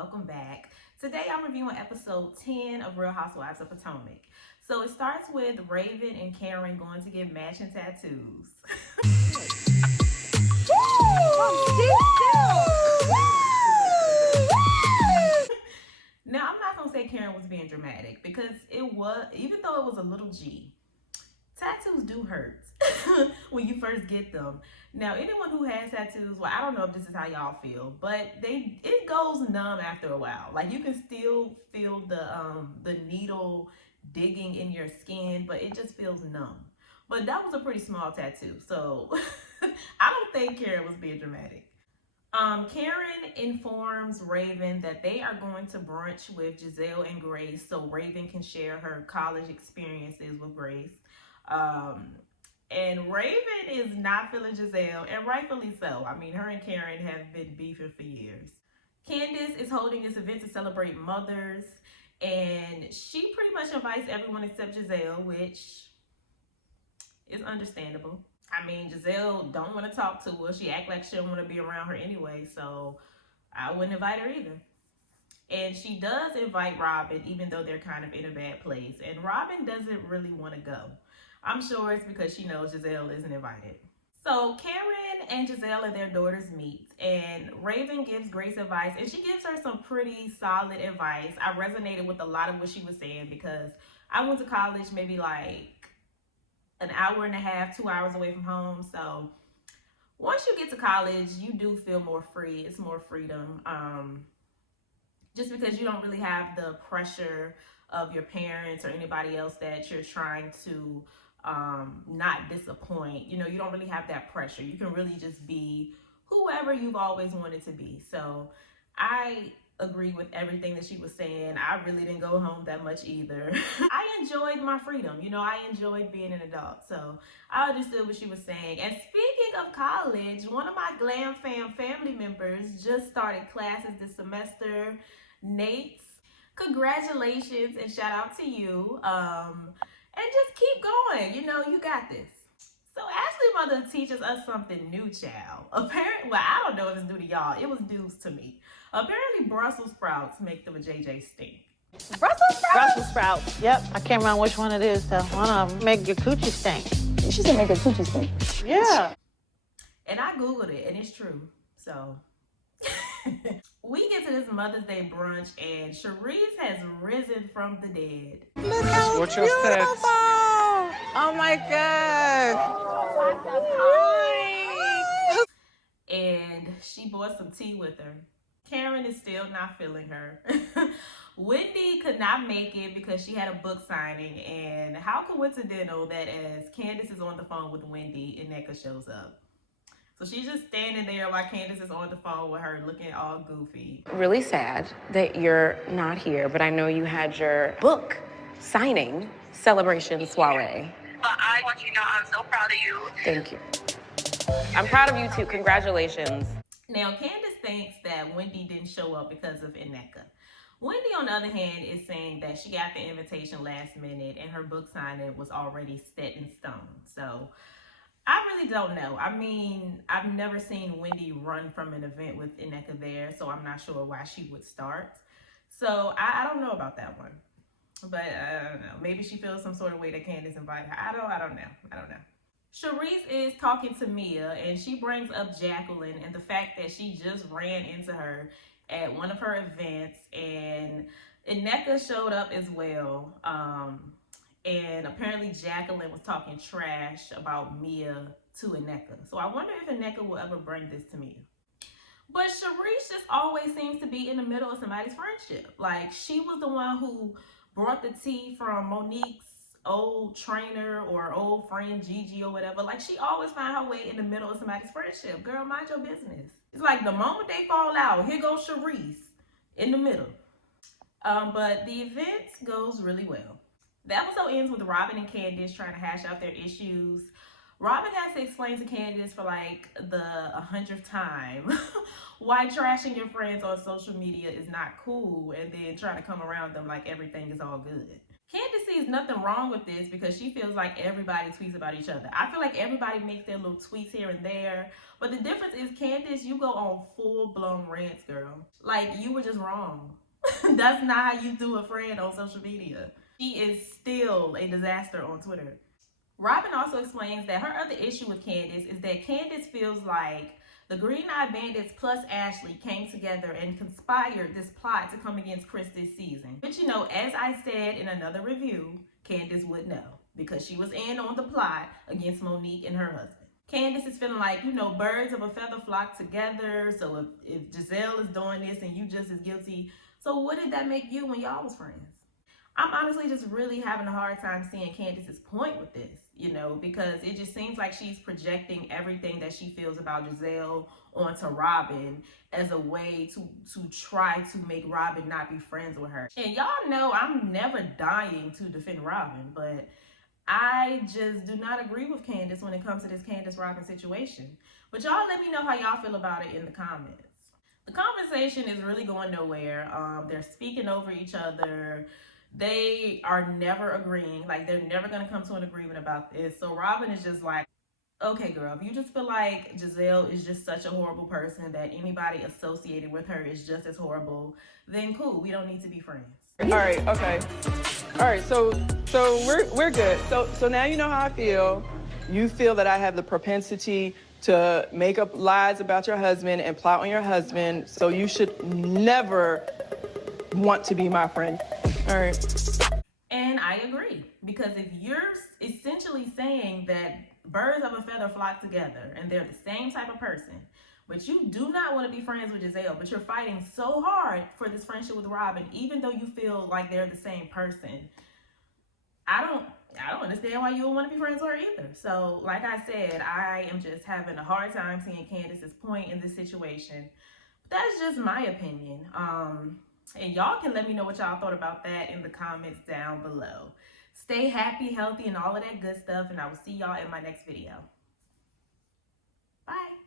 welcome back. Today I'm reviewing episode 10 of Real Housewives of Potomac. So it starts with Raven and Karen going to get matching tattoos. Now I'm not gonna say Karen was being dramatic because it was, even though it was a little G, tattoos do hurt when you first get them. Now, anyone who has tattoos, well, I don't know if this is how y'all feel, but it goes numb after a while. Like, you can still feel the needle digging in your skin, but it just feels numb. But that was a pretty small tattoo, so I don't think Karen was being dramatic. Karen informs Raven that they are going to brunch with Giselle and Grace so Raven can share her college experiences with Grace. And Raven is not feeling Giselle, and rightfully so. I mean, her and Karen have been beefing for years. Candiace is holding this event to celebrate mothers, and she pretty much invites everyone except Giselle, which is understandable. I mean, Giselle don't want to talk to her. She act like she don't want to be around her anyway, so I wouldn't invite her either. And she does invite Robyn, even though they're kind of in a bad place. And Robyn doesn't really want to go. I'm sure it's because she knows Giselle isn't invited. So Karen and Giselle and their daughters meet, and Raven gives Grace advice, and she gives her some pretty solid advice. I resonated with a lot of what she was saying because I went to college maybe like an hour and a half, 2 hours away from home. So once you get to college, you do feel more free. It's more freedom. Just because you don't really have the pressure of your parents or anybody else that you're trying to not disappoint. You know, you don't really have that pressure. You can really just be whoever you've always wanted to be. So I agree with everything that she was saying. I really didn't go home that much either. I enjoyed my freedom. You know, I enjoyed being an adult. So I understood what she was saying. And speaking of college, one of my Glam Fam family members just started classes this semester. Nate, congratulations and shout out to you. And just keep going. You know, you got this. So Ashley Mother teaches us something new, child. Apparently, well, I don't know if it's new to y'all. It was news to me. Apparently, Brussels sprouts make them a JJ stink. Brussels sprouts? Brussels sprouts. Yep. I can't remember which one it is, though. One of them make your coochie stink. She said make your coochie stink. Yeah. And I Googled it, and it's true. So we get to this Mother's Day brunch, and Cherise has risen from the dead. Look how Watch your beautiful! steps. Oh my God! And she brought some tea with her. Karen is still not feeling her. Wendy could not make it because she had a book signing, and how coincidental that as Candiace is on the phone with Wendy, Ineka shows up. So she's just standing there while Candiace is on the phone with her looking all goofy. Really sad that you're not here, but I know you had your book signing celebration soiree. But I want you to know I'm so proud of you. Thank you. I'm proud of you too. Congratulations. Now, Candiace thinks that Wendy didn't show up because of Ineka. Wendy, on the other hand, is saying that she got the invitation last minute and her book signing was already set in stone. So I really don't know. I mean, I've never seen Wendy run from an event with Ineka there, so I'm not sure why she would start. So I don't know about that one. But I don't know. Maybe she feels some sort of way that Candiace invited her. I don't know. Cherise is talking to Mia, and she brings up Jacqueline and the fact that she just ran into her at one of her events, and Ineka showed up as well. And apparently Jacqueline was talking trash about Mia to Ineka. So I wonder if Ineka will ever bring this to Mia. But Cherise just always seems to be in the middle of somebody's friendship. Like, she was the one who brought the tea from Monique's old trainer or old friend Gigi or whatever. Like, she always find her way in the middle of somebody's friendship. Girl, mind your business. It's like the moment they fall out, here goes Cherise in the middle. But the event goes really well. The episode ends with Robyn and Candiace trying to hash out their issues. Robyn has to explain to Candiace for like the 100th time why trashing your friends on social media is not cool, and then trying to come around them like everything is all good. Candiace sees nothing wrong with this because she feels like everybody tweets about each other. I feel like everybody makes their little tweets here and there. But the difference is, Candiace, you go on full-blown rants, girl. Like, you were just wrong. That's not how you do a friend on social media. She is still a disaster on Twitter. Robyn also explains that her other issue with Candiace is that Candiace feels like the Green Eye Bandits plus Ashley came together and conspired this plot to come against Chris this season. But you know, as I said in another review, Candiace would know because she was in on the plot against Monique and her husband. Candiace is feeling like, you know, birds of a feather flock together. So if Giselle is doing this and you just as guilty, so what did that make you when y'all was friends? I'm honestly just really having a hard time seeing Candiace's point with this, you know, because it just seems like she's projecting everything that she feels about Giselle onto Robyn as a way to try to make Robyn not be friends with her. And y'all know I'm never dying to defend Robyn, but I just do not agree with Candiace when it comes to this Candiace-Robyn situation. But y'all let me know how y'all feel about it in the comments. The conversation is really going nowhere. They're speaking over each other. They are never agreeing. Like, they're never going to come to an agreement about this. So Robyn is just like, okay, girl, if you just feel like Giselle is just such a horrible person that anybody associated with her is just as horrible, then cool, we don't need to be friends. All right, okay. All right, so we're good. So now you know how I feel. You feel that I have the propensity to make up lies about your husband and plot on your husband, so you should never want to be my friend. All right. And I agree, because if you're essentially saying that birds of a feather flock together and they're the same type of person, but you do not want to be friends with Giselle, but you're fighting so hard for this friendship with Robyn, even though you feel like they're the same person, I don't understand why you would want to be friends with her either. So, like I said, I am just having a hard time seeing Candiace's point in this situation. That's just my opinion. And y'all can let me know what y'all thought about that in the comments down below. Stay happy, healthy, and all of that good stuff, and I will see y'all in my next video. Bye.